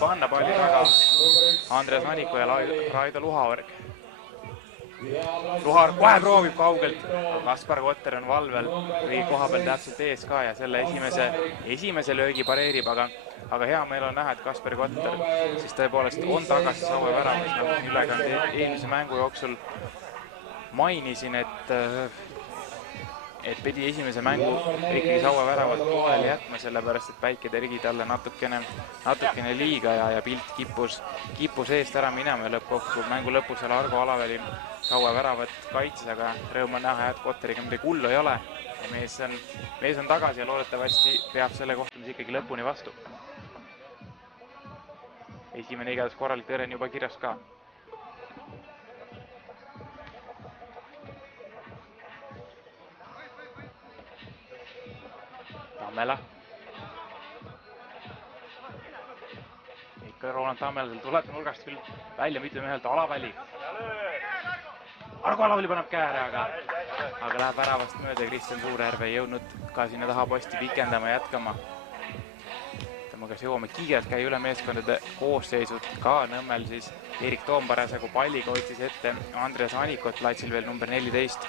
panna palli taga Andres Aniku ja Raido Luhaorg. Luhaorg kohe proovib kaugelt, Kaspar Kotter on valvel või koha peal täpselt ees ka ja selle esimese löögi pareerib, aga hea meel on näha, et Kaspar Kotter siis tõepoolest on tagasi Saue väravas. Ülekande eelmise mängu jooksul mainisin, et pidi esimese mängu ikkagi Saue väravat pooleli jätma, sellepärast et päike tegi talle natukene liiga ja pilt kippus eest ära minema ja lõppkokku mängu lõpus seal Argo Alaväli Saue väravat kaitses, aga rõõm on näha, et Kotteriga midagi hullu ei ole. Mees on tagasi ja loodetavasti peab selle kohtumise ikkagi lõpuni vastu. Esimene igatahes korralik tõren juba kirjas ka. Tammela. Ikka Roland Tammela tuleb nurgast küll välja mitu mehelt Alaväli. Argo Alaväli paneb käär, aga läheb väravast mööda. Kristjan Suurjärve ei jõudnud ka sinna taha posti pikendama ja jätkama. Temaga jõuame kiirelt käia üle meeskondade koosseisud ka Nõmmel siis. Erik Toom parasjagu palliga otsis ette Andres Anikot, platsil veel number 14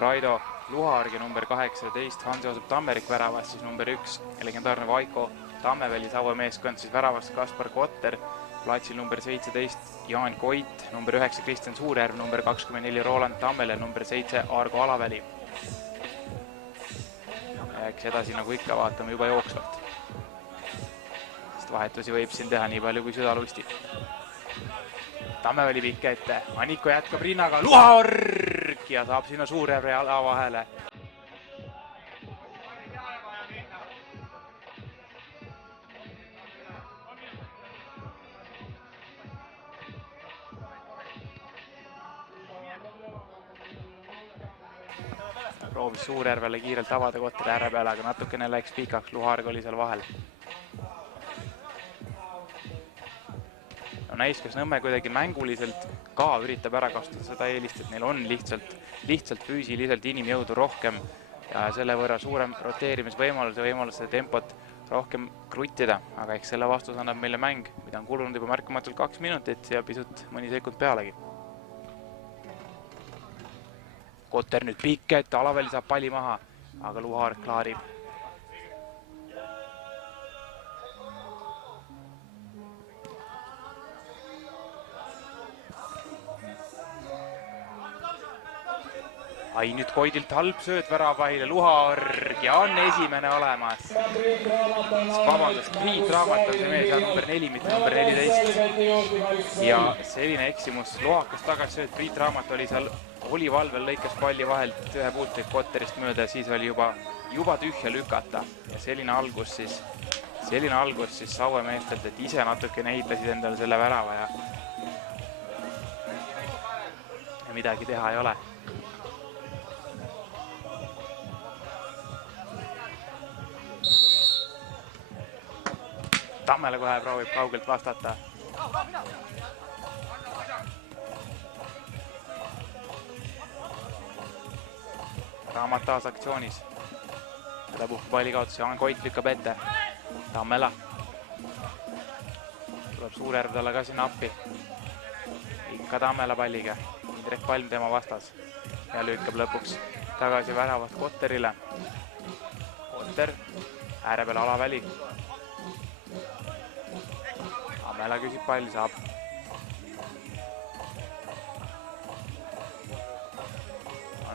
Raido Luhaorg ja number 18 Hans-Joosep Tammerik väravast, siis number 1 legendaarne Vaiko Tammeväli Saue meeskond, siis väravast Kaspar Kotter, platsil number 17 Jaan Koit, number 9 Kristjan Suurjärv, number 24 Roland Tammel ja number 7 Argo Alaväli. Eks edasi nagu ikka vaatame juba jooksvalt. Sest vahetusi võib siin teha nii palju kui süda lustib. Tammeväli pikka ette, Aniko jätkab rinnaga, Luhaorg ja saab sinna Suurjärve jala vahele. Proovis Suurjärvele kiirelt avada Kotteri ääre peale, aga natukene läks pikaks, Luhaorg oli seal vahel. No näis, kas Nõmme kuidagi mänguliselt ka üritab ära kasutada seda eelist, et neil on lihtsalt füüsiliselt inimjõudu rohkem ja selle võrra suurem roteerimisvõimalus ja võimalus seda tempot rohkem kruttida, aga eks selle vastus annab meile mäng, mida on kulunud juba märkamatult 2 minutit ja pisut mõni sekund pealegi. Kotter nüüd pikk ette, Alaväli saab palli maha, aga Luhaorg klaarib. Ai, nüüd Koidilt halb sööt väravahile, Luhaorg ja on esimene olemas. Vabandust, Priit Raamat on see mees, number 4, mitte number 14. Ja selline eksimus, lohakas tagasi sööt, Priit Raamat oli valvel, lõikas palli vahelt ühe puutuid Kotterist mööda, siis oli juba tühja lükata. Ja selline algus siis Saue meestelt, et ise natuke ehitasid endale selle värava ja midagi teha ei ole. Tammele kohe proovib kaugelt vastata. Raamat taas aktsioonis. Teda puhku palli kaotus, Jaan Koit lükkab ette. Tammela. Tuleb Suurjärv talle ka sinna appi. Ikka Tammela palliga. Indrek Palm tema vastas. Ja lükkab lõpuks tagasi väravast Kotterile. Kotter. Ääre peal Alaväli. Tammela küsib palli, saab.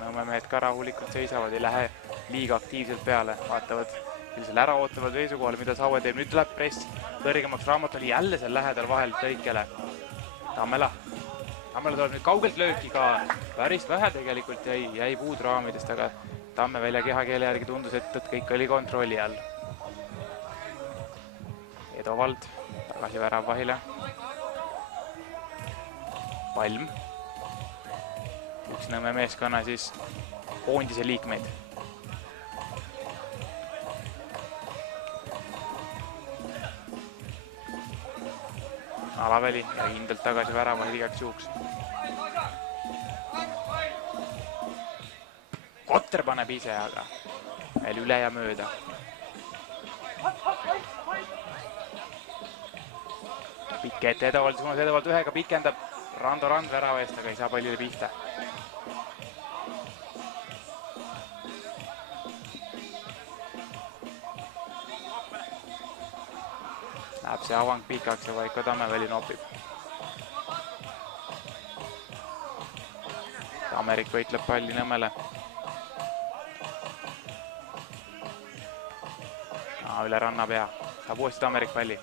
Nõmme mehed ka rahulikult seisavad, ei lähe liiga aktiivselt peale, vaatavad sellisel ära ootavad seisukohal, mida Saue teeb. Nüüd tuleb press kõrgemaks, Raamat oli jälle seal lähedal vahel tõikele. Tammela tuleb nüüd kaugelt lööki ka, päris vähe tegelikult jäi puud raamidest, aga Tamme välja kehakeele järgi tundus, et kõik oli kontrolli all. Edovald tagasi väravvahile. Palm. Üks Nõmme meeskonna siis koondise liikmeid. Alaväli ja kindlalt tagasi värava igaks juhuks. Kotter paneb ise, aga veel üle ja mööda. Pikk ette Edevald, suunas Edevald ühega pikendab. Rando Rand värava eest, aga ei saa pallile pihta. Läheb see avang pikaks ja Vaiko Tammeväli nopib. Tammerik võitleb palli Nõmmele. Üle ranna pea. Saab uuesti Tammerik palli.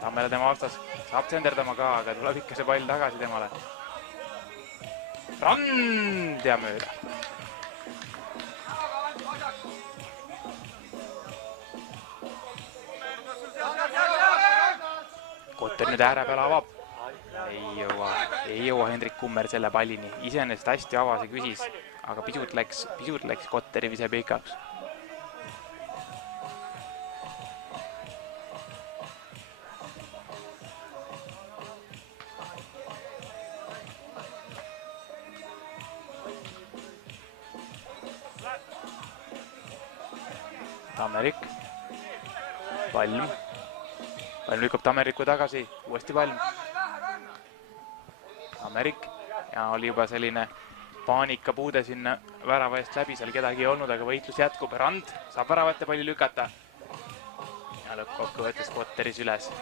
Tammele tema vastas. Saab tsenderdama ka, aga tuleb ikka see pall tagasi temale. Rand ja mööda. Kotter nüüd ääre peale avab. Ei jõua Hendrik Kummer selle pallini. Iseenesest hästi avas ja küsis, aga pisut läks Kotteri vise pikaks. Tammerik. Palm lükkab Tammeriku tagasi, uuesti Palm. Tammerik ja oli juba selline paanikapuude sinna värava eest läbi, seal kedagi ei olnud, aga võitlus jätkub. Rand saab väravate palli lükata. Ja lõppkokkuvõttes Kotteris üles.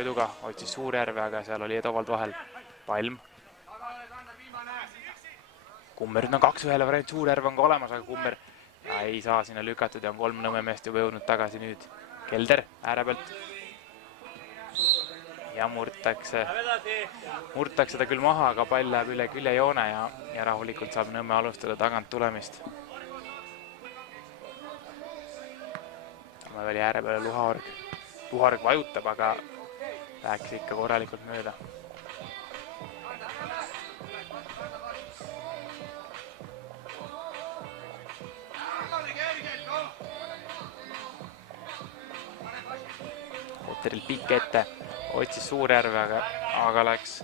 eduga otsis Suurjärve, aga seal oli Edovald vahel. Palm. Kummer, nüüd on 2-1 variant, Suurjärve on ka olemas, aga Kummer ei saa sinna lükatud ja on 3 Nõmme meest juba jõudnud tagasi nüüd. Kelder ääre pealt. Ja murtakse ta küll maha, aga pall läheb üle küljejoone ja rahulikult saab Nõmme alustada tagant tulemist. Nõmme väli ääre peale Luhaorg. Luhaorg vajutab, aga läks ikka korralikult mööda. Kotteril pikk ette, otsis Suurjärve, aga läks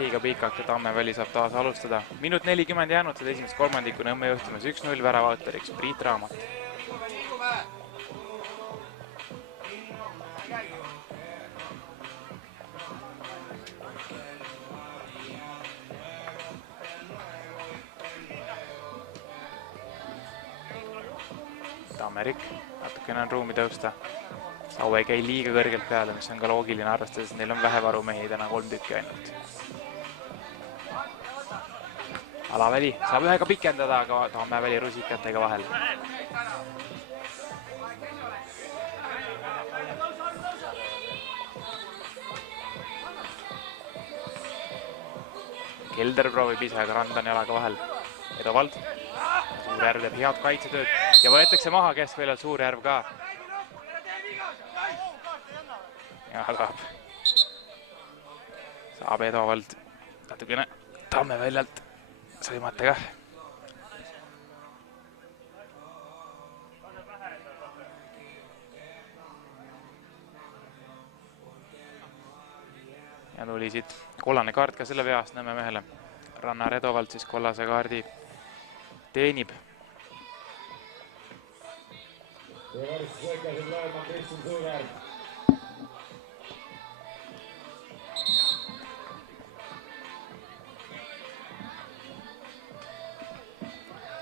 liiga pikalt ja Tammeväli saab taas alustada. Minut 40 jäänud seda esimest kolmandikku Nõmme juhtimas 1-0 värava autoriks Priit Raamat. Tammerik, natukene on ruumi tõusta. Sau ei käi liiga kõrgelt peale, mis on ka loogiline, arvestades, et neil on vähe varumehi, täna 3 tükki ainult. Alaväli saab ühega pikendada, aga Tammeväli rusikatega vahel. Kelder proovib ise, aga Rand on jalaga vahel. Edovald. Suurjärv teeb head kaitsetööd ja võetakse maha keskväljal Suurjärv ka. Ja saab Edovald natukene Tammeväljalt sõimata kah. Ja tuli siit kollane kaart ka selle veast Nõmme mehele. Rannar Edovald siis kollase kaardi teenib.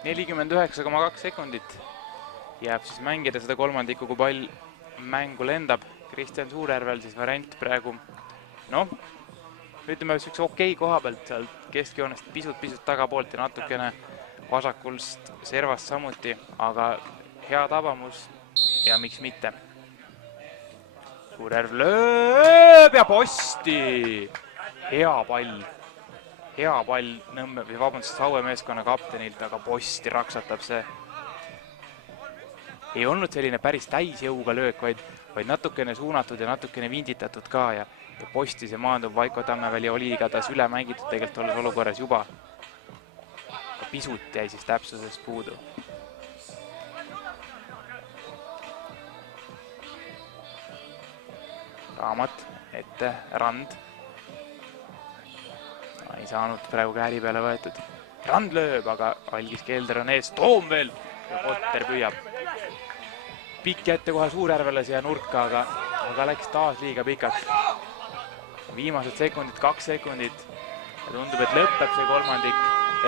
Nelikümmend 9,2 sekundit jääb siis mängida seda kolmandikku, kui pall mängu lendab. Kristjan Suurjärvel siis variant praegu, noh, ütleme üks okei koha pealt sealt keskjoonest pisut tagapoolt ja natukene vasakulst servast samuti, aga hea tabamus ja miks mitte. Suurjärv lööb ja posti! Hea pall Nõmme, vabandust, Saue meeskonna kaptenilt, aga posti raksatab see. Ei olnud selline päris täisjõuga löök, vaid natukene suunatud ja natukene vinditatud ka ja posti see maandub. Vaiko Tammeväli oli igatahes üle mängitud tegelikult olles olukorras juba. Pisut jäi siis täpsusest puudu. Raamat ette, Rand. Ei saanud praegu kääri peale võetud. Rand lööb, aga Algis Kelder on ees. Toom veel ja Kotter püüab. Pikk ette kohe Suurjärvele siia nurka, aga läks taas liiga pikalt. Viimased sekundid, 2 sekundit. Ja tundub, et lõpeb see kolmandik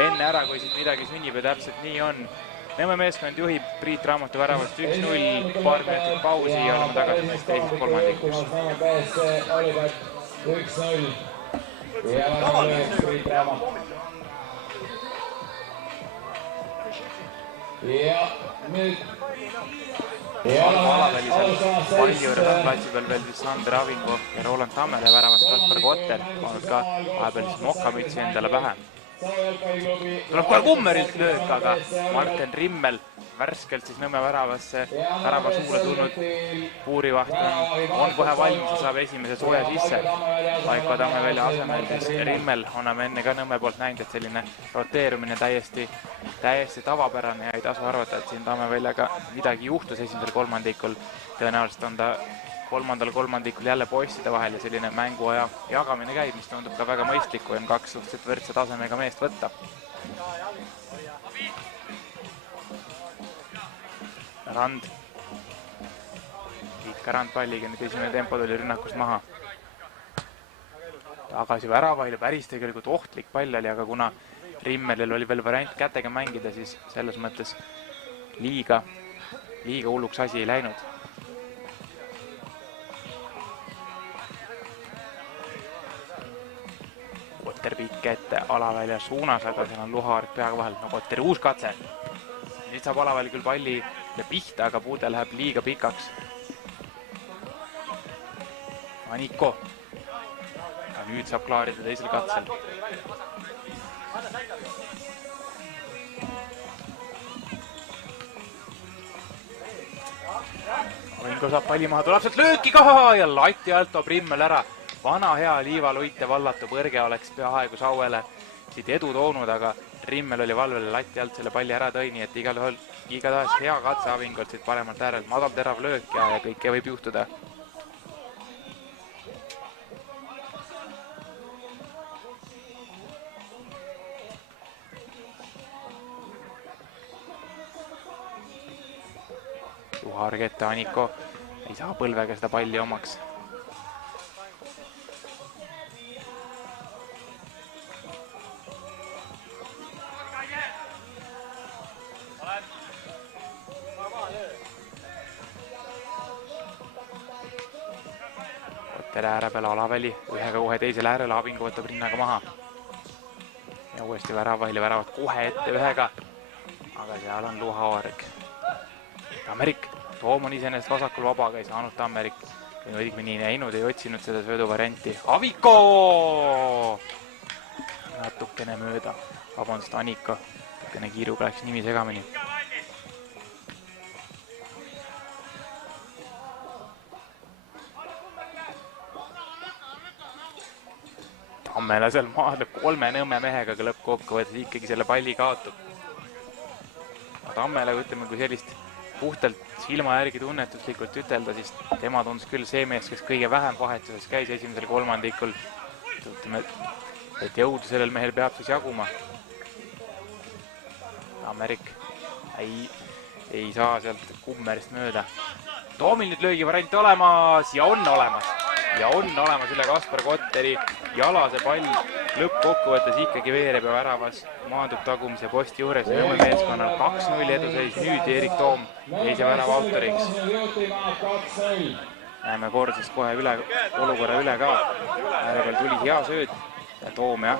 enne ära, kui siit midagi sünnib ja täpselt nii on. Nõmme meeskond juhib Priit Raamatu väravast 1-0, paar minutit pausi ja oleme tagasi teises kolmandikus. 1-0 ja lööb Priit Raamat. Ja nüüd Alavälisel palli juures on platsi peal veel siis Sander Avingo ja Roland Tammele väravast Kaspar Kotter olnud ka vahepeal siis mokamütsi endale pähe. Tuleb kohe Kummerilt löök, aga Martin Rimmel värskelt siis Nõmme väravasse värava suule tulnud puurivaht on kohe valmis ja saab esimese sooja sisse. Vaiko Tammevälja asemel siis Rimmel on enne ka Nõmme poolt näinud, et selline roteerumine täiesti tavapärane ja ei tasu arvata, et siin Tammeväljaga midagi juhtus esimesel kolmandikul. Tõenäoliselt on ta kolmandal kolmandikul jälle poistide vahel ja selline mänguaja jagamine käib, mis tundub ka väga mõistlik, kui on 2 suhteliselt võrdse tasemega meest võtta. Rand. Ikka Rand palliga, nüüd esimene tempo tuli rünnakust maha. Tagasi väravahile, päris tegelikult ohtlik pall oli, aga kuna Rimmelil oli veel variant kätega mängida, siis selles mõttes liiga hulluks asi ei läinud. Kotter pikk ette alavälja suunas, aga seal on Luhaarg peaga vahel. No Kotteri uus katse. Nüüd saab alaväli küll palli pihta, aga puude läheb liiga pikaks. Aniko. Ja nüüd saab klaarida teisel katsel. Avingo saab palli maha, tuleb sealt lööki kaha ja lati alt toob Rimmel ära. Vana hea liivaluite vallatu põrge oleks peaaegu Sauele siit edu toonud, aga Rimmel oli valvel lati alt selle palli ära tõi, nii et igatahes hea katse Avingolt siit paremalt äärelt. Madal terav löök ja kõike võib juhtuda. Luhaarg ette, Aniko ei saa põlvega seda palli omaks. Kotter ääre peale alaväli, ühega kohe teisele äärele, Avingo võtab rinnaga maha. Ja uuesti väravahile, väravat kohe ette ühega, aga seal on Luhaarg. Tammerik, Toom on iseenesest vasakul vaba, aga ei saanud Tammerik. Õigmini näinud, ei otsinud seda sööduvarianti. Aviko! Natukene mööda. Vabandust, Aniko. Natukene kiiruga läks nimi segamini. Tammela seal maadleb 3 Nõmme mehega, aga lõppkokkuvõttes ikkagi selle palli kaotab. Tammela, ütleme, kui sellist puhtalt silma järgi tunnetuslikult ütelda, siis tema tundus küll see mees, kes kõige vähem vahetuses käis esimesel kolmandikul. Ütleme, et jõudu sellel mehel peab siis jaguma. Tammerik ei saa sealt Kummerist mööda. Toomil nüüd löögi variant olemas ja on olemas. Ja on olemas üle Kaspar Kotteri jala see pall lõppkokkuvõttes ikkagi veereb ja väravas maandub tagumise posti juures ja Nõmme meeskonnal 2-0 eduseis. Nüüd Erik Toom teise värava autoriks. Näeme Korsest kohe olukorra üle ka. Järvel tuli hea sööd ja Toom jah,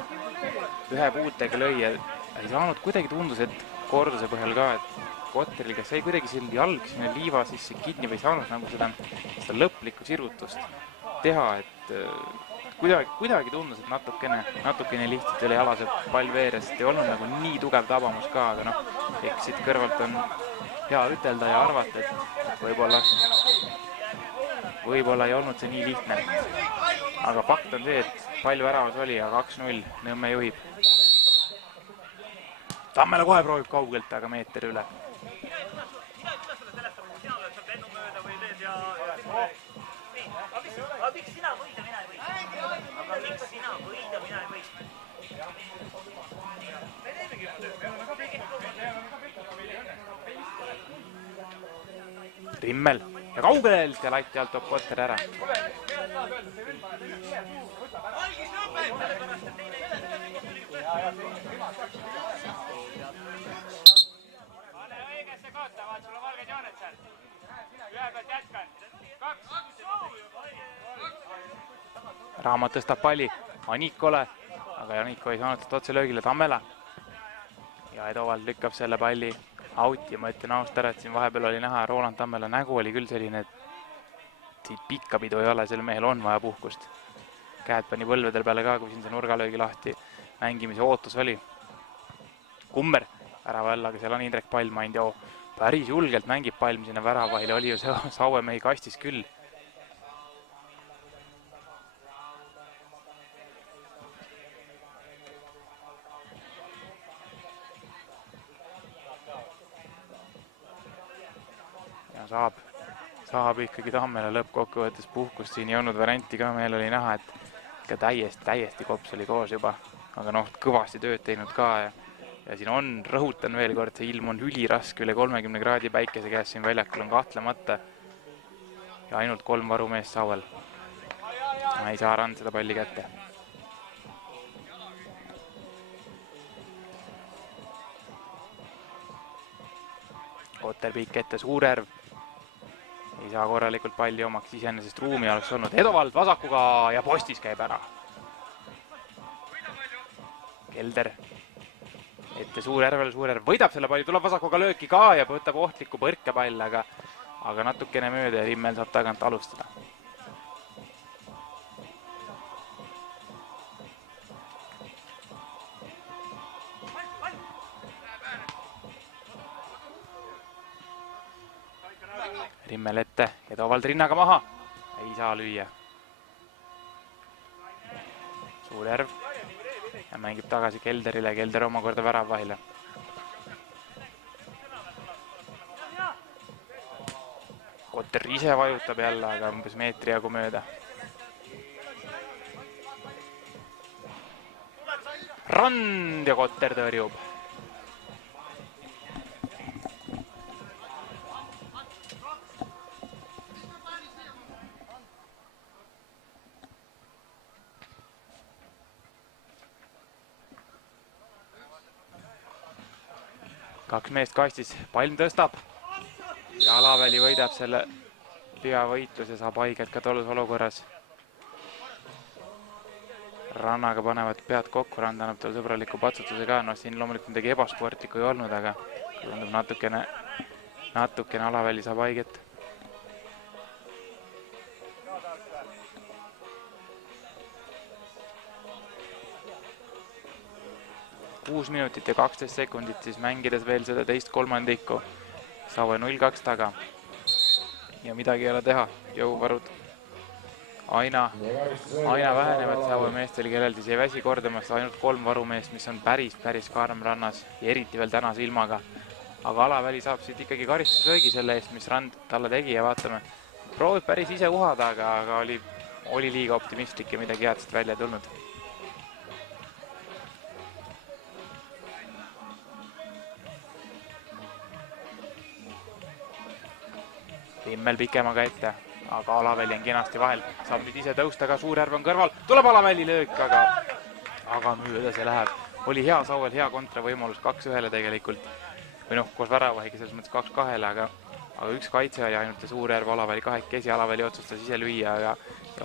ühe puutega lõi ja ei saanud kuidagi tundus, et korduse põhjal ka, et Kotteril, kes sai kuidagi seal jalg sinna liiva sisse kinni või saanud nagu seda lõplikku sirutust teha, et kuidagi tundus, et natukene lihtsalt üle jala see pall veeres, et ei olnud nagu nii tugev tabamus ka, aga noh, eks siit kõrvalt on hea ütelda ja arvata, et võib-olla ei olnud see nii lihtne. Aga fakt on see, et pall väravas oli ja 2-0 Nõmme juhib. Tammela kohe proovib kaugelt, aga meeter üle. Miks sina võida, mina ei või? Aga miks sina võida, mina ei või? Me teemegi oma töö. Rimmel ja kaugelt ja lati alt toob Kotter ära. Pane õigesse kohta, vaat sul on valged jooned seal. Ühe pealt jätkan. 2. Raamat tõstab palli Anikole, aga Aniko ei saanud otse löögile. Tammela ja Edovald lükkab selle palli auti ja ma ütlen ausalt ära, et siin vahepeal oli näha, Roland Tammela nägu oli küll selline, et siit pikka pidu ei ole, sel mehel on vaja puhkust. Käed pani põlvedel peale ka, kui siin see nurgalöögi lahti mängimise ootus oli. Kummer värava all, aga seal on Indrek Palm, päris julgelt mängib Palm sinna väravahile, oli ju Saue mehi kastis küll. Saab ikkagi Tammela lõppkokkuvõttes puhkust, siin ei olnud varianti ka, meil oli näha, et ikka täiesti kops oli koos juba, aga noh, kõvasti tööd teinud ka ja siin on, rõhutan veel kord, see ilm on üliraske, üle 30 kraadi päikese käes siin väljakul on kahtlemata ja ainult 3 varumeest Sauel. Ei saa Rand seda palli kätte. Kotter pikk ette, Suurjärv ei saa korralikult palli omaks, iseenesest ruumi oleks olnud. Edovald vasakuga ja postis käib ära. Kelder ette Suurjärvele, Suurjärv võidab selle palli, tuleb vasakuga lööki ka ja võtab ohtliku põrkepall, aga natukene mööda ja Rimmel saab tagant alustada. Rimmel ette ja Toovald rinnaga maha. Ei saa lüüa. Suurjärv ja mängib tagasi Kelderile, Kelder omakorda väravvahile. Kotter ise vajutab jälle, aga umbes meetri jagu mööda. Rand ja Kotter tõrjub. Kaks meest kastis, Palm tõstab ja Alaväli võidab selle peavõitluse, saab haiget ka tolles olukorras. Rannaga panevad pead kokku, Rand annab talle sõbraliku patsutuse ka, no siin loomulikult midagi ebasportlikku ei olnud, aga tundub natukene Alaväli saab haiget. Kuus minutit ja 12 sekundit siis mängides veel seda teist kolmandikku. Saue 0-2 taga. Ja midagi ei ole teha, jõuvarud aina vähenevad Saue meestel, kellel siis ei väsi kordamast ainult 3 varumeest, mis on päris karm rannas ja eriti veel tänase ilmaga. Aga Alaväli saab siit ikkagi karistuslöögi selle eest, mis Rand talle tegi ja vaatame. Proovib päris ise uhada, aga oli liiga optimistlik ja midagi head siit välja tulnud. Rimmel pikemaga ette, aga Alaväli on kenasti vahel. Saab nüüd ise tõusta ka, Suurjärv on kõrval. Tuleb Alaväli löök, aga mööda see läheb. Oli hea Sauel, hea kontravõimalus 2-1 tegelikult. Või noh, koos väravahiga selles mõttes 2-2, aga üks kaitse oli ainult ja Suurjärv Alaväli kahekesi. Alaväli otsustas ise lüüa ja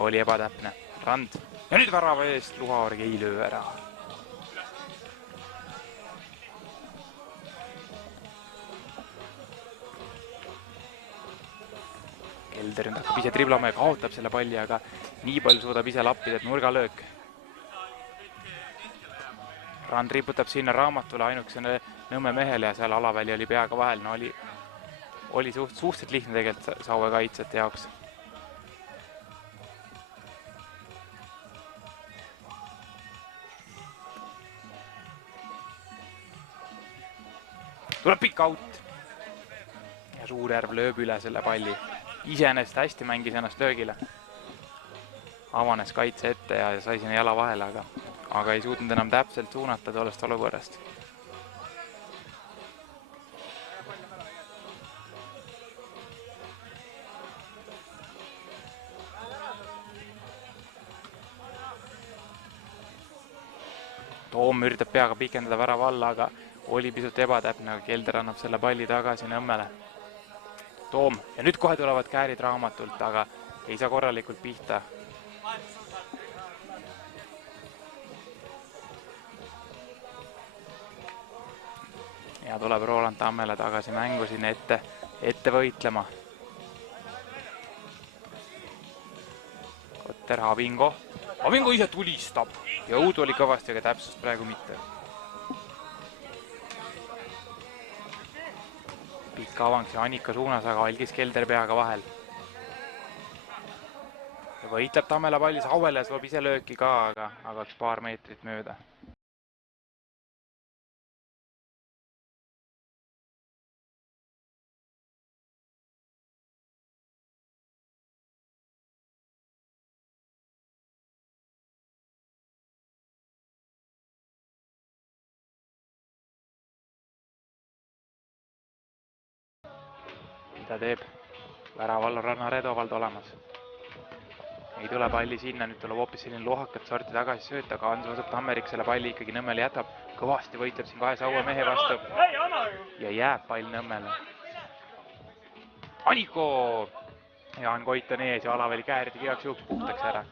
oli ebatäpne. Rand. Ja nüüd värava eest Luhaorg ei löö ära. Kelder nüüd hakkab ise triblama ja kaotab selle palli, aga nii palju suudab ise lappida, et nurgalöök. Rand riputab sinna Raamatule ainukesena Nõmme mehele ja seal Alaväli oli peaga vahel. No oli suhteliselt lihtne tegelikult Saue kaitsjate jaoks. Tuleb pikk out. Ja Suurjärv lööb üle selle palli. Iseenesest hästi mängis ennast löögile. Avanes kaitse ette ja sai sinna jala vahele, aga ei suutnud enam täpselt suunata tollest olukorrast. Toom üritab peaga pikendada värava alla, aga oli pisut ebatäpne, aga Kelder annab selle palli tagasi Nõmmele. Toom ja nüüd kohe tulevad käärid Raamatult, aga ei saa korralikult pihta. Ja tuleb Roland Tammele tagasi mängu sinna ette võitlema. Kotter, Avingo ise tulistab. Jõudu oli kõvasti, aga täpsust praegu mitte. Pikka avangs ja Annika suunas, aga algis Kelder peaga vahel. Ja võitleb Tammela palli Sauele ja saab ise lööki ka, aga üks paar meetrit mööda. Mida teeb? Väraval on Rannar Edovald olemas. Ei tule palli sinna, nüüd tuleb hoopis selline lohakat sorti tagasi sööt, aga Hans Vasub Tammerik selle palli ikkagi Nõmmele jätab. Kõvasti võitleb siin kahe Saue mehe vastu. Ja jääb pall Nõmmele. Aniko! Jaan Koit on ees ja Alaväli käärid igaks juhuks puhtaks ära.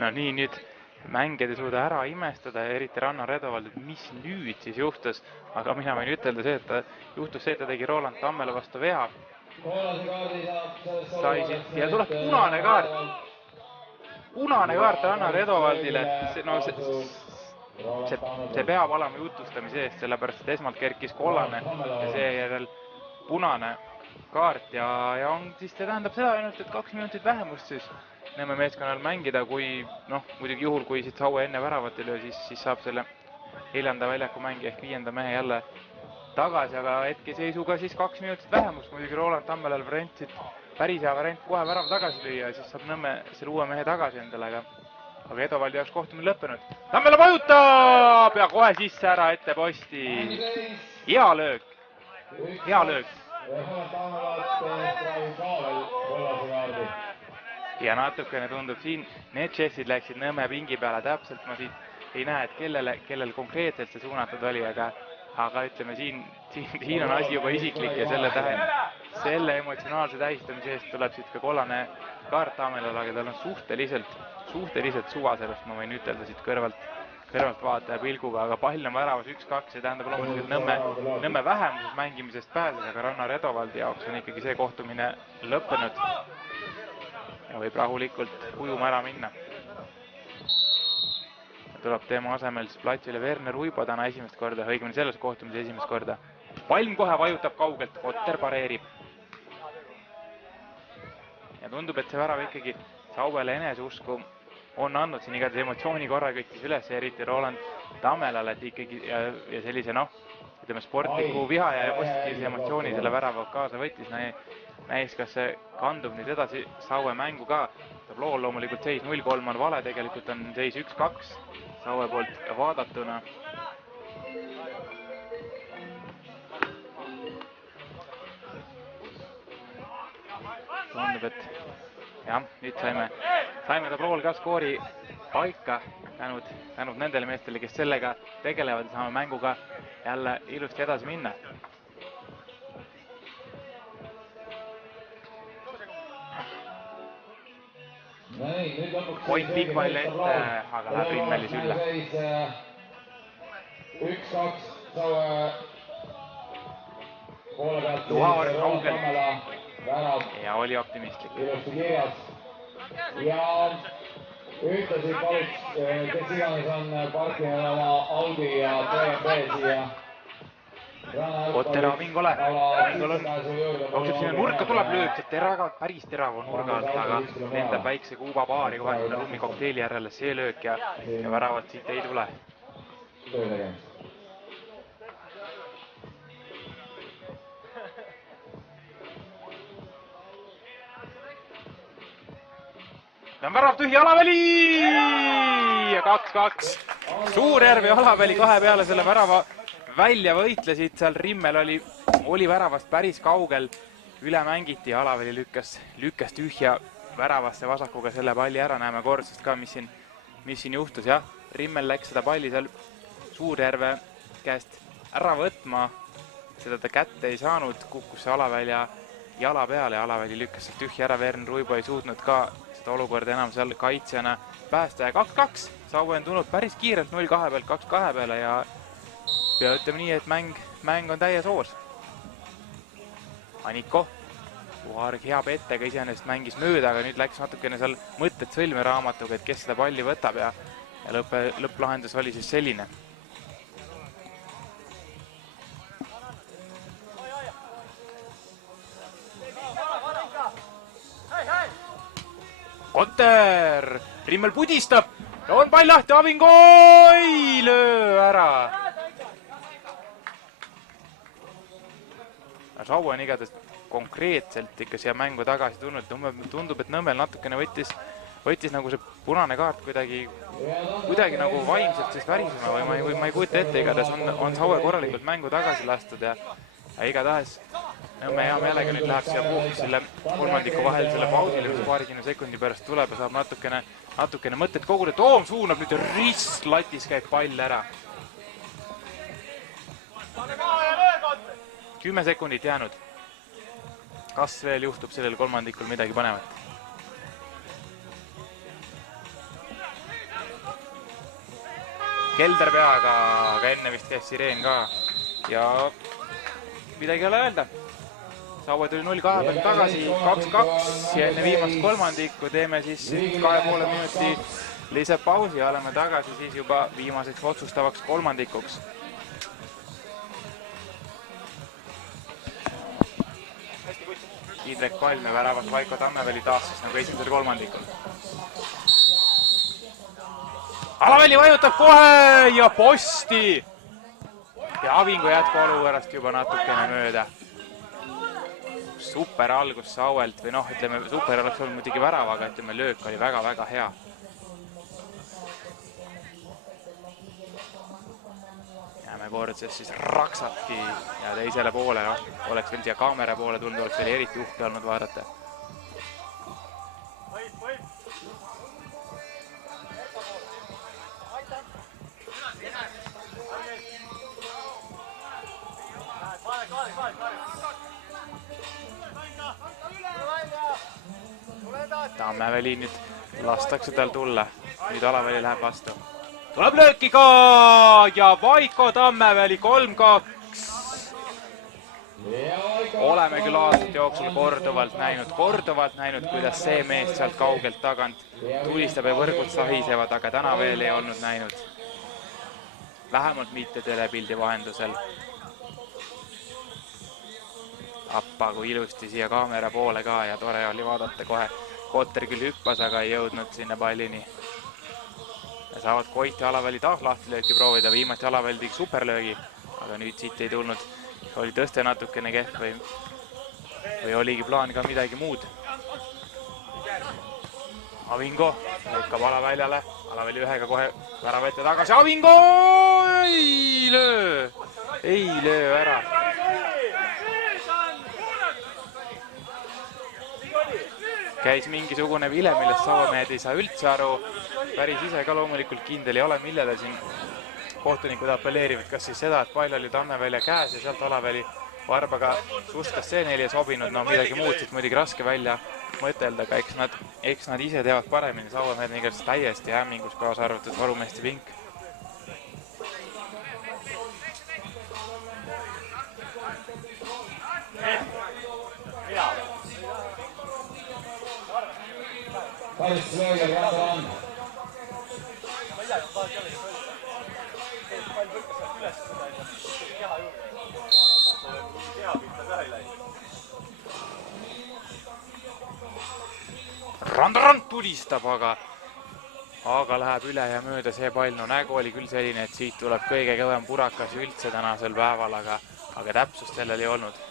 no nii, nüüd mängijad ei suuda ära imestada, eriti Rannar Redovald, et mis nüüd siis juhtus. Aga mina võin ütelda see, et juhtus see, et ta tegi Roland Tammele vastu vea. Sai siin ja tuleb punane kaart. Punane kaart Rannar Redovaldile. See peab olema jutustamise eest, sellepärast, et esmalt kerkis kollane ja seejärel punane kaart ja on, siis see tähendab seda ainult, et 2 minutit vähemust siis Nõmme meeskonnal mängida, kui muidugi juhul, kui siit Saue enne väravat ei löö, siis saab selle 4. väljaku mängi ehk 5. mehe jälle tagasi, aga hetkeseisuga siis 2 minutit vähemust, muidugi Roland Tammelal variant siit päris hea variant kohe värava tagasi lüüa ja siis saab Nõmme selle uue mehe tagasi endale, aga Edovaldi jaoks kohtumine lõppenud. Tammela vajutab ja kohe sisse ära ette posti. Hea löök. Ja natukene tundub siin, need Chessid läksid Nõmme pingi peale täpselt, ma siit ei näe, et kellel konkreetselt see suunatud oli, aga ütleme siin on asi juba isiklik ja selle emotsionaalse tähistamise eest tuleb siit ka kollane kaart Tammelal, aga tal on suhteliselt suva sellest, ma võin ütelda siit kõrvalt vaataja pilguga, aga pall on väravas 1-2, see tähendab loomulikult Nõmme vähemuses mängimisest pääses, aga Rannar Redovaldi jaoks on ikkagi see kohtumine lõppenud ja võib rahulikult ujuma ära minna. Tuleb teema asemel siis platsile Werner Uibo täna esimest korda, õigemini selles kohtumises esimest korda. Palm kohe vajutab kaugelt, Kotter pareerib. Ja tundub, et see värav ikkagi Sauele eneseusku on andnud siin igatahes emotsiooni korra küttis üles, eriti Roland Tammelale, et ikkagi ja sellise ütleme sportliku viha ja positiivse emotsiooni selle värava kaasa võttis. Näis, kas see kandub nüüd edasi Saue mängu ka. Tablool loomulikult seis 0-3 on vale, tegelikult on seis 1-2 Saue poolt vaadatuna. Tundub, et jah, nüüd saime tablool ka skoori paika tänud nendele meestele, kes sellega tegelevad ja saame mänguga jälle ilusti edasi minna. Point pikpall ette, aga läheb Rimmeli sülle. 1-2 Saue poole pealt. Luhaor kaugelt ja oli optimistlik. Ilusti kirjas. Ja ühtlasi paluks, kes iganes on parkinud oma Audi ja BMW siia. Kotter Avingole. Avingol on, jookseb sinna nurka, tuleb lööb, see päris terav on nurga alt, aga lendab väikse kuuba paari kohe sinna rummi kokteili järele see löök ja väravat siit ei tule. on värav tühi Alaväli ja 2-2. Suurjärv ja Alaväli kahe peale selle värava välja võitlesid, seal Rimmel oli väravast päris kaugel, üle mängiti ja Alaväli lükkas tühja väravasse vasakuga selle palli ära, näeme kordsest ka, mis siin juhtus, jah. Rimmel läks seda palli seal Suurjärve käest ära võtma, seda ta kätte ei saanud, kukkus see Alavälja jala peale ja Alaväli lükkas sealt tühja ära, Werner Uibo ei suutnud ka seda olukorda enam seal kaitsjana päästa ja 2-2. Saue on tulnud päris kiirelt 0-2 pealt 2-2 peale ja ütleme nii, et mäng on täies hoos. Aniko, Puharg hea pettega iseenesest mängis mööda, aga nüüd läks natukene seal mõtted sõlmeraamatuga, et kes seda palli võtab ja lõpplahendus oli siis selline. Kotter, Rimmel pudistab, on pall lahti, Avingo ei löö ära. Saue on igatahes konkreetselt ikka siia mängu tagasi tulnud, tundub, et Nõmmel natukene võttis nagu see punane kaart kuidagi nagu vaimselt sest värisema või ma ei kujuta ette, igatahes on Saue korralikult mängu tagasi lastud ja igatahes Nõmme hea meelega nüüd läheb siia puhuks selle kolmandiku vahel selle pausile, mis paarikümne sekundi pärast tuleb ja saab natukene mõtted koguda. Toom suunab nüüd ja rist latis käib pall ära. 10 sekundit jäänud. Kas veel juhtub sellel kolmandikul midagi panevat? kelder peaga, aga enne vist käis sireen ka. Ja midagi ei ole öelda. Saue tuli 0-2 pealt tagasi, 2-2 ja enne viimast kolmandikku teeme siis 2,5 minuti lisapausi ja oleme tagasi siis juba viimaseks otsustavaks kolmandikuks. Indrek Palm ja väravas Vaiko Tammeväli taastas nagu esimesel kolmandikul. Alaväli vajutab kohe ja posti! Ja Avingu jätkuolukorrast juba natukene mööda. Super algus Sauelt või noh, ütleme, super oleks olnud muidugi värav, aga ütleme, löök oli väga-väga hea. Jääme kordses siis Raksatki ja teisele poole, noh, oleks veel siia kaamera poole tulnud, oleks veel eriti uhke olnud vaadata. Tammeväli nüüd lastakse tal tulla. Nüüd Alaväli läheb vastu. Tuleb lööki ka ja Vaiko Tammeväli 3-2. Oleme küll aastate jooksul korduvalt näinud, kuidas see mees sealt kaugelt tagant tulistab ja võrgud sahisevad, aga täna veel ei olnud näinud. Vähemalt mitte telepildi vahendusel. Appa, kui ilusti siia kaamera poole ka ja tore oli vaadata kohe. Kotter küll hüppas, aga ei jõudnud sinna pallini. Ja saavad Koit ja Alaväli taas lahtilööki proovida. Viimati Alaväli tegi superlöögi, aga nüüd siit ei tulnud. Oli tõste natukene kehv või oligi plaan ka midagi muud. Avingo lõikab Alaväljale. Alaväli ühega kohe värava ette tagasi. Avingo ei löö ära. Käis mingisugune vile, millest Sauemehed ei saa üldse aru. Päris ise ka loomulikult kindel ei ole, millele siin kohtunikud apelleerivad. Kas siis seda, et pall oli Tammevälja käes ja sealt Alaväli varbaga sustas see neile sobinud. No midagi muud siis muidugi raske välja mõtelda, aga eks nad ise teavad paremini. Sauemehed igast täiesti hämmingus kaasa arvatud varumeeste Vink. Karis löögel Rand. Rand tulistab, aga läheb üle ja mööda see pall. No nägu oli küll selline, et siit tuleb kõige kõvem purakas üldse tänasel päeval, aga täpsust sellel ei olnud.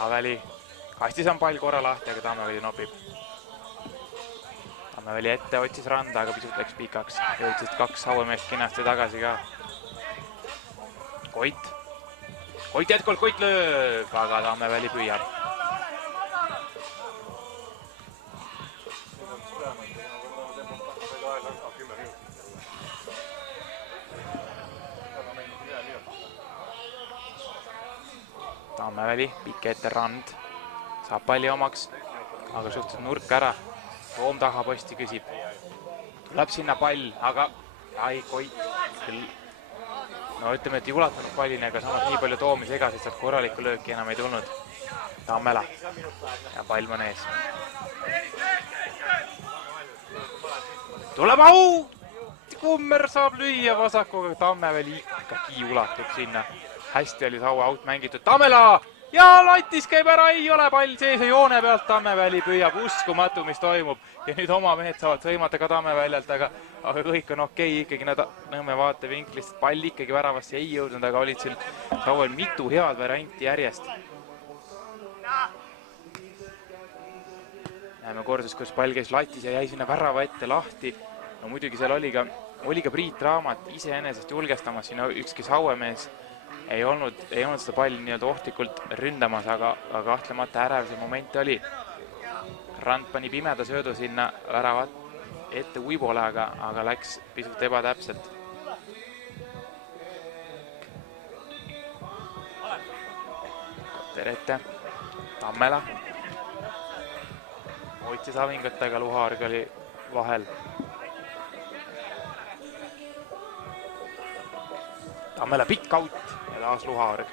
Alaväli, kastis on pall korra lahti, aga Tammeväli nopib. Tammeväli ette otsis Randa, aga pisut läks pikaks. Jõudsid 2 Sauemeest kindlasti tagasi ka. Koit jätkult, Koit lööb, aga Tammeväli püüab. Tammeväli, pikk ette Rand, saab palli omaks, aga suhteliselt nurk ära. Toom taha posti küsib. Tuleb sinna pall, aga Koit küll. No ütleme, et ei ulatanud pallini, aga samas nii palju Toomi segasid, sealt korralikku lööki enam ei tulnud. Tammela ja pall on ees. Tuleb au! Kummer saab lüüa vasakuga, Tammeväli ikkagi ulatub sinna. Hästi oli Saue out mängitud. Tammela! Ja latis käib ära, ei ole pall sees ja joone pealt Tammeväli püüab. Uskumatu, mis toimub. Ja nüüd oma mehed saavad sõimata ka Tammeväljalt, aga kõik on okei. Ikkagi nad Nõmme vaatevinklist. Pall ikkagi väravasse ei jõudnud, aga olid siin Sauel mitu head varianti järjest. Näeme kordas, kus pall käis latis ja jäi sinna värava ette lahti. No muidugi seal oli ka Priit Raamat iseenesest julgestamas. Siin ükski Sauemees ei olnud seda palli nii-öelda ohtlikult ründamas, aga kahtlemata ärev see moment oli. Rand pani pimeda söödu sinna väravat ette Uibole, aga läks pisut ebatäpselt. Kotter ette. Tammela. Hoidsis Avingut, aga Luhaarg oli vahel. Tammela pikk out ja taas Luhaarg.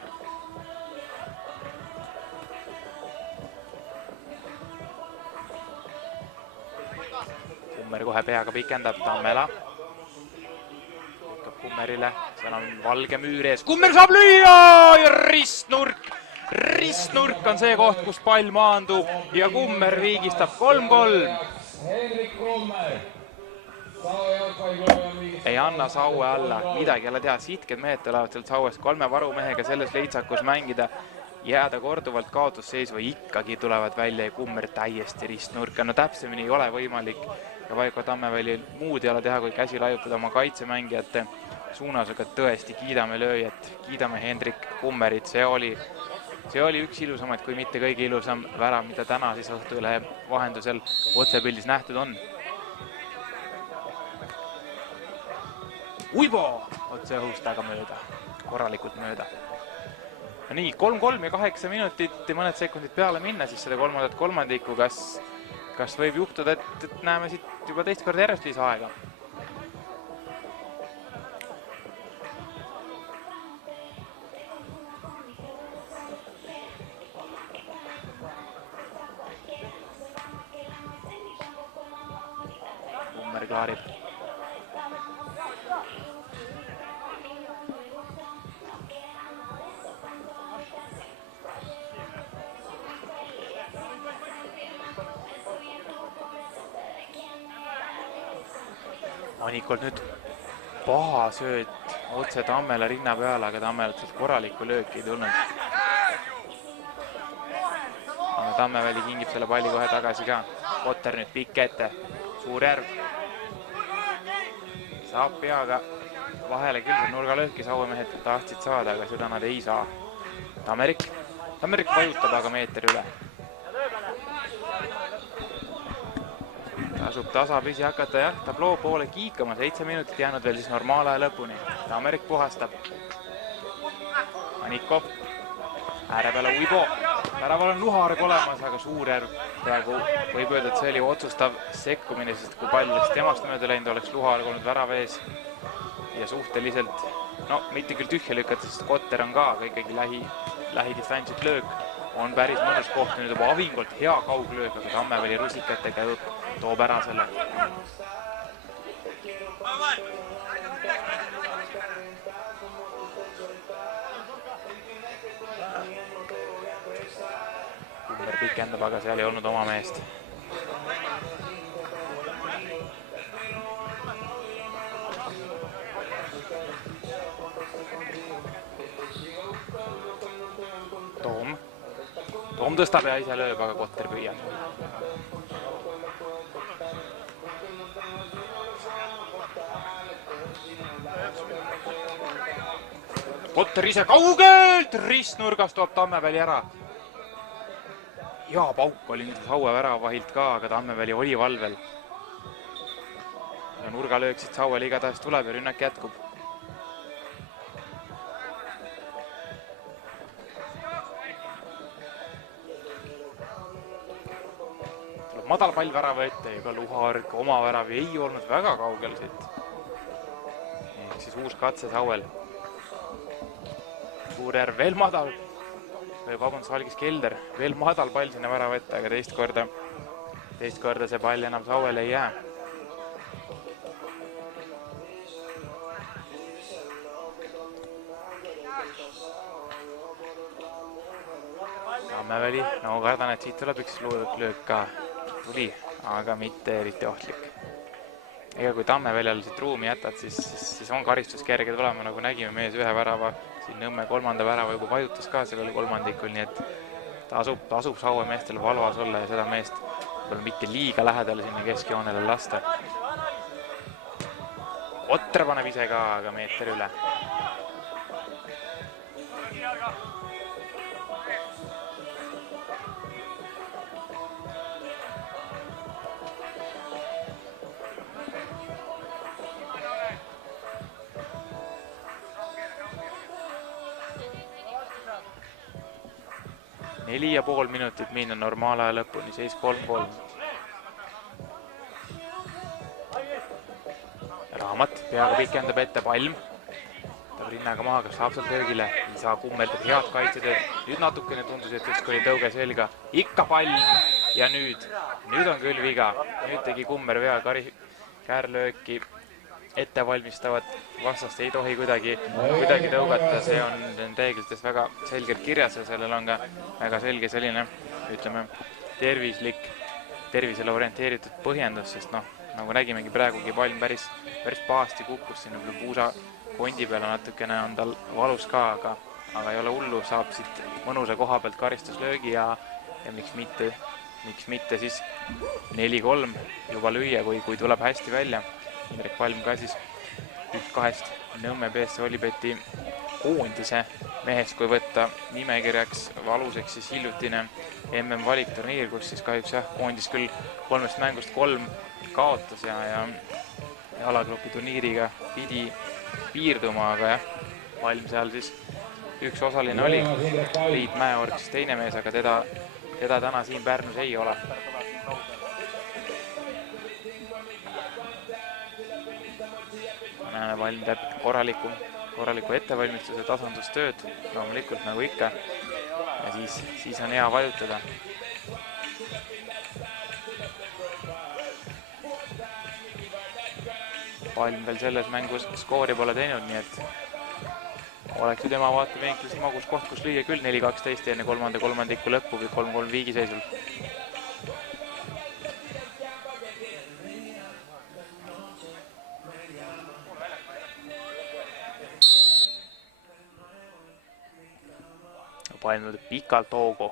Kummer kohe peaga pikendab, Tammela. Lükkab Kummerile, seal on valge müür ees. Kummer saab lüüa ja ristnurk! Ristnurk on see koht, kus pall maandub ja Kummer viigistab 3-3. Hendrik Kummer. Ei anna Saue alla, midagi jälle teha, sitked mehed tulevad sealt Sauest 3 varumehega selles leitsakus mängida, jääda korduvalt kaotusseisu ja ikkagi tulevad välja ja Kummer täiesti ristnurka. No täpsemini ei ole võimalik ja Vaiko Tammeväli muud ei ole teha, kui käsi laiutada oma kaitsemängijate suunas, aga tõesti kiidame lööjat, kiidame Hendrik Kummerit, see oli üks ilusamaid, kui mitte kõige ilusam värav, mida täna siis Õhtulehe vahendusel otsepildis nähtud on. Uibo! Otse õhust aga mööda, korralikult mööda. No nii, 3-3 ja 8 minutit ja mõned sekundid peale minna siis seda kolmandat kolmandikku. Kas võib juhtuda, et näeme siit juba teist korda järjest lisaaega? Kummer klaarib. Anikolt nüüd paha sööt otse Tammela rinna peale, aga Tammelalt sealt korralikku lööki ei tulnud. Aga Tammeväli kingib selle palli kohe tagasi ka. Kotter nüüd pikk ette, Suurjärv. Saab peaga vahele küll see nurgalööki Sauemehed tahtsid saada, aga seda nad ei saa. Tammerik vajutab aga meetri üle. Tasub tasapisi hakata jah, tabloo poole kiikama, 7 minutit jäänud veel siis normaalaja lõpuni. Tammerik puhastab. Aniko, ääre peale Uibo. Väraval on Luhaarg olemas, aga Suurjärv praegu võib öelda, et see oli otsustav sekkumine, sest kui pall oleks temast mööda läinud, oleks Luhaarg olnud värava ees. Ja suhteliselt, no mitte küll tühja lükata, sest Kotter on ka, aga ikkagi lähidistantsilt löök. On päris mõnus koht nüüd juba Avingolt hea kauglöök, aga Tammeväli rusikatega toob ära selle. Kummer pikendab, aga seal ei olnud oma meest. Toom tõstab ja ise lööb, aga Kotter püüab. Kotter ise kaugelt, ristnurgast toob Tammeväli ära. Hea pauk oli nüüd Saue väravahilt ka, aga Tammeväli oli valvel. Ja nurgalöök siit Sauele igatahes tuleb ja rünnak jätkub. Madal pall värava ette ja ka Luhaarg oma väravi ei olnud väga kaugel siit. Ehk siis uus katse Sauel. Suurjärv veel madal. Vabandus, Valgis Kelder. Veel madal pall sinna värava ette, aga teist korda see pall enam Sauele ei jää. Tammeväli, no kardan, et siit tuleb üks löök ka. Tuli, aga mitte eriti ohtlik. Ega kui Tammeväljal siit ruumi jätad, siis on karistus kerge tulema, nagu nägime mees ühe värava, siin Nõmme 3. värava juba vajutas ka sellel kolmandikul, nii et tasub Saue meestel valvas olla ja seda meest võib mitte liiga lähedale sinna keskjoonele lasta. Otter paneb ise ka, aga meeter üle. 4,5 minutit minna normaalaja lõpuni, seis 3-3. Raamat peaga pikendab ette, Palm tahab rinnaga maha, kas saab seal köögile, ei saa, kummerdab head kaitsetööd. Nüüd natukene tundus, et üks oli tõuge selga, ikka Palm ja nüüd on küll viga. Nüüd tegi Kummer vea, käärlööki ette valmistavad vastast ei tohi kuidagi tõugata, see on reeglites väga selgelt kirjas ja sellel on ka väga selge selline, ütleme, tervisele orienteeritud põhjendus, sest noh, nagu nägimegi praegugi Palm päris pahasti kukkus sinna puusa kondi peale, natukene on tal valus ka, aga ei ole hullu, saab siit mõnusa koha pealt karistuslöögi ja miks mitte siis 4-3 juba lüüa, kui tuleb hästi välja. Indrek Palm ka siis 1-2 Nõmme BSC Olybeti koondise mehest, kui võtta nimekirjaks valuseks siis hiljutine MM valikturniir, kus siis kahjuks jah, koondis küll 3 mängust 3 kaotas ja alagrupi turniiriga pidi piirduma, aga jah, Palm seal siis üks osaline oli, Priit Mäeorg siis teine mees, aga teda täna siin Pärnus ei ole. Näeme, Palm teeb korraliku ettevalmistuse tasandustööd, loomulikult nagu ikka, ja siis on hea vajutada. Palm veel selles mängus skoori pole teinud, nii et oleks ju tema vaatevinklis magus koht, kus lüüa küll 4-12 enne kolmandiku lõppu või 3-3 viigiseisul. Palm tuleb pikalt hoogu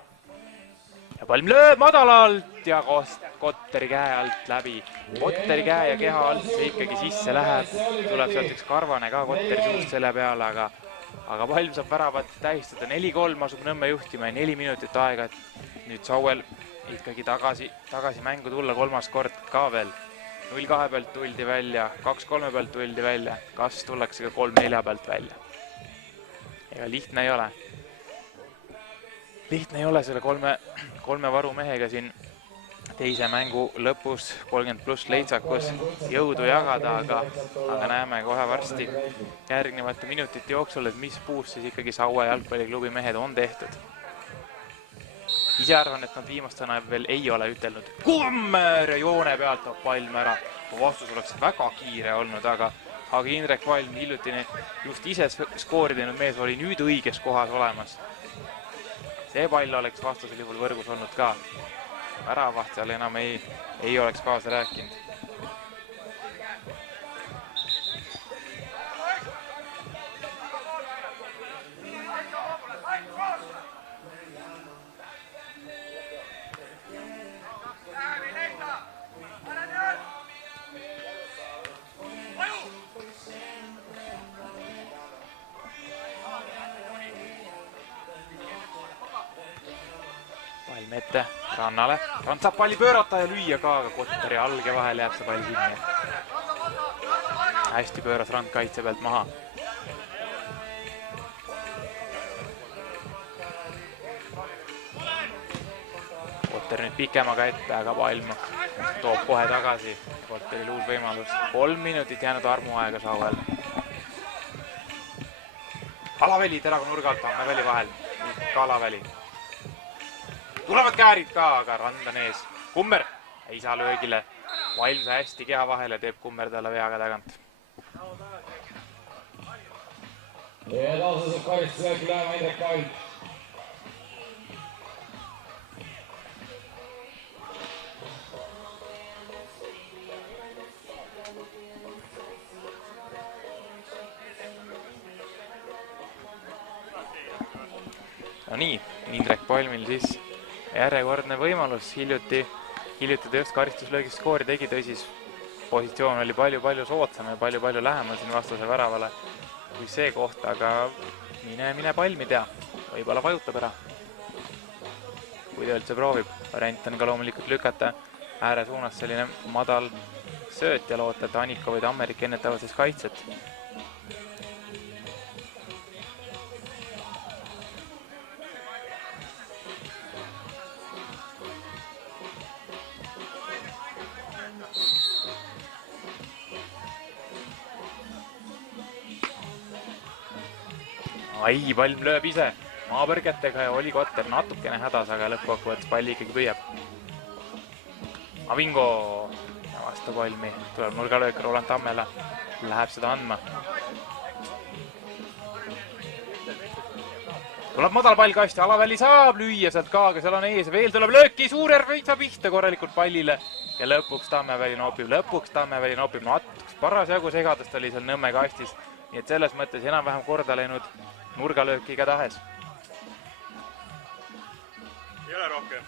ja Palm lööb madalalt ja Kotteri käe alt läbi. Kotteri käe ja keha alt see ikkagi sisse läheb, tuleb sealt üks karvane ka Kotteri suust selle peale, aga Palm saab väravat tähistada. 4-3 asub Nõmme juhtima ja 4 minutit aega, et nüüd Sauel ikkagi tagasi mängu tulla kolmas kord ka veel. 0-2 pealt tuldi välja, 2-3 pealt tuldi välja, kas tullakse ka 3-4 pealt välja. Ega lihtne ei ole. Lihtne ei ole selle kolme varumehega siin teise mängu lõpus 30+ leitsakus jõudu jagada, aga näeme kohe varsti järgnevate minutite jooksul, et mis puust siis ikkagi Saue jalgpalliklubi mehed on tehtud. Ise arvan, et nad viimastena veel ei ole ütelnud. Kummer joone pealt toob Palm ära. Vastus oleks väga kiire olnud, aga Indrek Palm hiljutine just ise skoori teinud mees oli nüüd õiges kohas olemas. See pall oleks vastasel juhul võrgus olnud ka. Väravaht seal enam ei oleks kaasa rääkinud. Palm ette Rannale. Rand saab palli pöörata ja lüüa ka, aga Kotteri alge vahel jääb see pall kinni. Hästi pööras Rand kaitse pealt maha. Kotter nüüd pikemaga ette, aga Palm toob kohe tagasi. Kotteril uus võimalus. 3 minutit jäänud armuaega Sauel. Alaväli teraga nurga alt, Anneväli vahel. Ka Alaväli. Tulevad käärid ka, aga Rand on ees. Kummer ei saa löögile. Palm sai hästi keha vahele, teeb Kummer talle veaga tagant. Ja taas saab karistusjärgi lähema Indrek Palm. No nii, Indrek Palmil siis järjekordne võimalus, hiljuti ta just karistuslöögist skoori tegi, tõsis positsioon oli palju soodsam ja palju lähemal siin vastase väravale kui see koht, aga mine Palmi tea, võib-olla vajutab ära, kui ta üldse proovib. Variant on ka loomulikult lükata ääre suunas selline madal sööt ja loota, et Aniko või Tammerik ennetavad siis kaitset. Ai, Palm lööb ise maapõrgetega ja oli Kotter natukene hädas, aga lõppkokkuvõttes palli ikkagi püüab. Avingo vastu Palmi, tuleb nurgalöök Roland Tammele, läheb seda andma. Tuleb madal pall kasti, Alaväli saab lüüa sealt ka, aga seal on ees, veel tuleb lööki, Suurjärv ei saa pihta korralikult pallile ja lõpuks Tammeväli noopib, natuks parasjagu segadust oli seal Nõmme kastis, nii et selles mõttes enam-vähem korda läinud nurgalöök igatahes. Ei ole rohkem.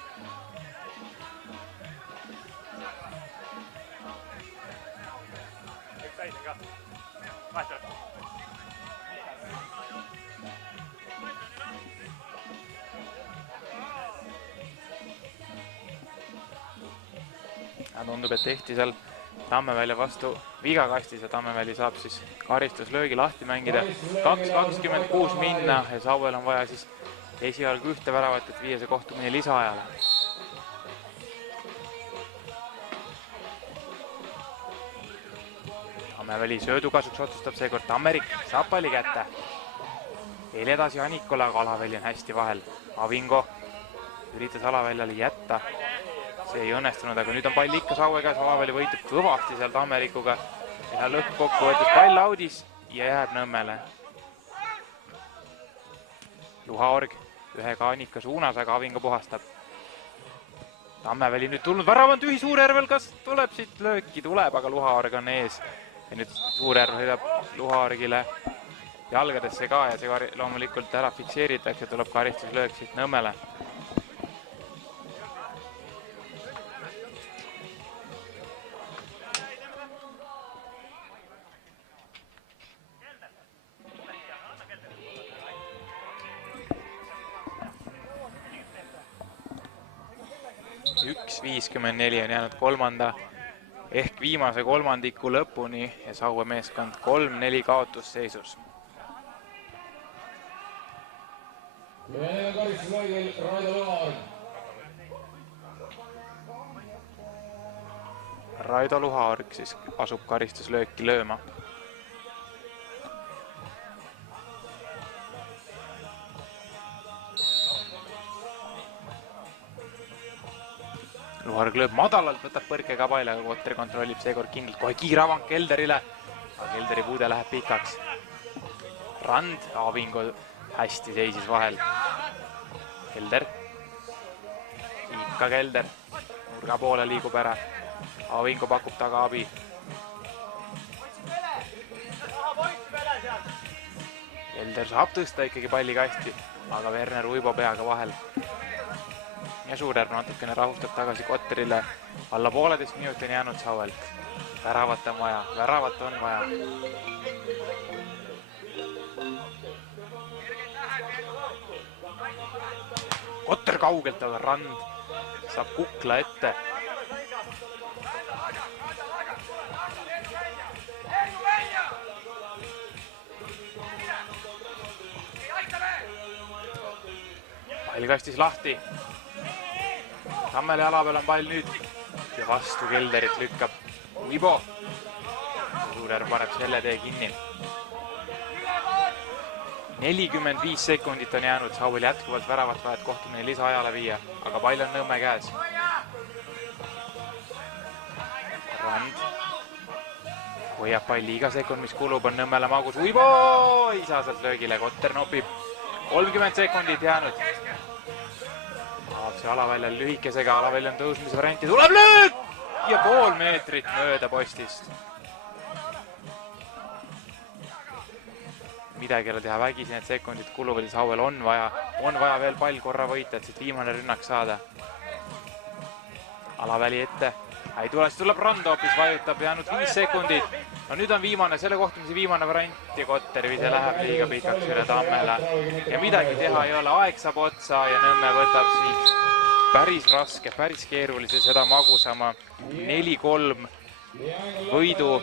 Üks täis ka. Vahetavad. Tundub, et tehti seal Tammevälja vastu viga kastis ja Tammeväli saab siis karistuslöögi lahti mängida. 2.26 minna ja Sauel on vaja siis esialgu ühte väravat, et viia see kohtumine lisaajale. Tammeväli söödu kasuks otsustab seekord Tammerik, saab palli kätte. Veel edasi Anikola, aga Alaväli on hästi vahel. Avingo üritas Alaväljale jätta. See ei õnnestunud, aga nüüd on pall ikka Saue käes, Alaväli võitleb kõvasti seal Tammerikuga. Ja lõppkokkuvõttes pall audis ja jääb Nõmmele. Juhaorg ühega Anika suunas, aga Avingo puhastab. Tammeväli nüüd tulnud, värav on tühi Suurjärvel, kas tuleb siit lööki? Tuleb, aga Luhaorg on ees. Ja nüüd Suurjärv sõidab Luhaorgile jalgadesse ka ja see loomulikult ära fikseeritakse, tuleb karistuslöök siit Nõmmele. Üks 54 on jäänud kolmanda ehk viimase kolmandiku lõpuni ja Saue meeskond 3-4 kaotusseisus. Ja nüüd on karistuslöögil Raido Luhaorg. Raido Luhaorg siis asub karistuslööki lööma. Luhaorg lööb madalalt, võtab põrke ka paile, aga Kotter kontrollib seekord kindlalt. Kohe kiiravang Kelderile, aga Kelderi puude läheb pikaks. Rand, Avingo hästi seisis vahel. Kelder. Ikka Kelder. Nurga poole liigub ära. Avingo pakub taga abi. Kelder saab tõsta ikkagi palli kasti, aga Werner Uibo peaga vahel. Ja Suurjärv natukene rahustab tagasi Kotterile. Alla 1,5 minuti on jäänud Sauelt. Väravat on vaja. Kotter kaugelt, aga Rand saab kukla ette. Pall kastis lahti. Tammele jala peal on pall nüüd ja vastu Kelderit lükkab Uibo. Suurjärv paneb selle tee kinni. 45 sekundit on jäänud, Sauel jätkuvalt väravat vaja, et kohtumine lisaajale viia, aga pall on Nõmme käes. Rand hoiab palli iga sekund, mis kulub, on Nõmmele magus. Uibo ei saa sealt löögile, Kotter nopib. 30 sekundit jäänud. See Alaväljal lühikesega, Alaväljal on tõusmise varianti, tuleb löök ja 0,5 meetrit mööda postist. Midagi ei ole teha, vägisi need sekundid kuluvad ja Sauel on vaja veel pall korra võita, et siit viimane rünnak saada. Alaväli ette, ei tule, siis tuleb Rand hoopis, vajutab, jäänud 5 sekundit. No nüüd on selle kohtumise viimane variant ja Kotteri vise läheb liiga pikaks üle Tammele. Ja midagi teha ei ole, aeg saab otsa ja Nõmme võtab siit päris raske, päris keerulise, seda magusama 4-3 võidu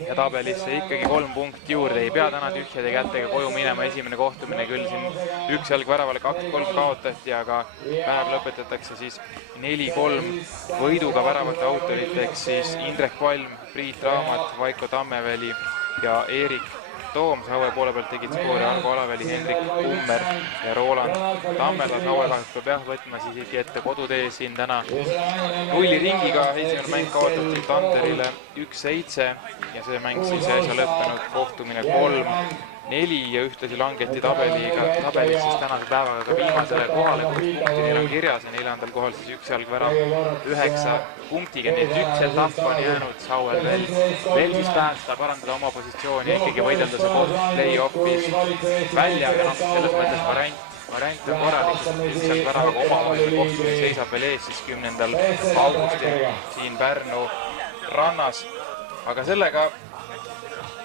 ja tabelisse ikkagi 3 punkti juurde. Ei pea täna tühjade kätega koju minema, esimene kohtumine küll siin üks jalg väravale 2-3 kaotati, aga päev lõpetatakse siis 4-3 võiduga. Väravate autoriteks siis Indrek Palm, Priit Raamat, Vaiko Tammeväli ja Eerik Toom, Saue poole pealt tegid skoori Argo Alaväli, Hendrik Kummer ja Roland Tammela. Saue kahjuks peab jah võtma siis ikkagi ette kodutee siin täna 0 ringiga. Esimene mäng kaotati Tanderile 1-7 ja see mäng siis äsja lõppenud kohtumine 3-4 ja ühtlasi langeti tabelis siis tänase päevaga ka viimasele kohale, 6 punkti neil on kirjas ja 4. kohal siis üks jalgvärav 9 punktiga, nii et üks etapp on jäänud Sauel veel siis päästa, parandada oma positsiooni ja ikkagi võidelda see koos play-off'is välja ja selles mõttes variant on korralik, üks jalgväravaga omavaheline kohtumine seisab veel ees siis 10. augustil siin Pärnu rannas, aga sellega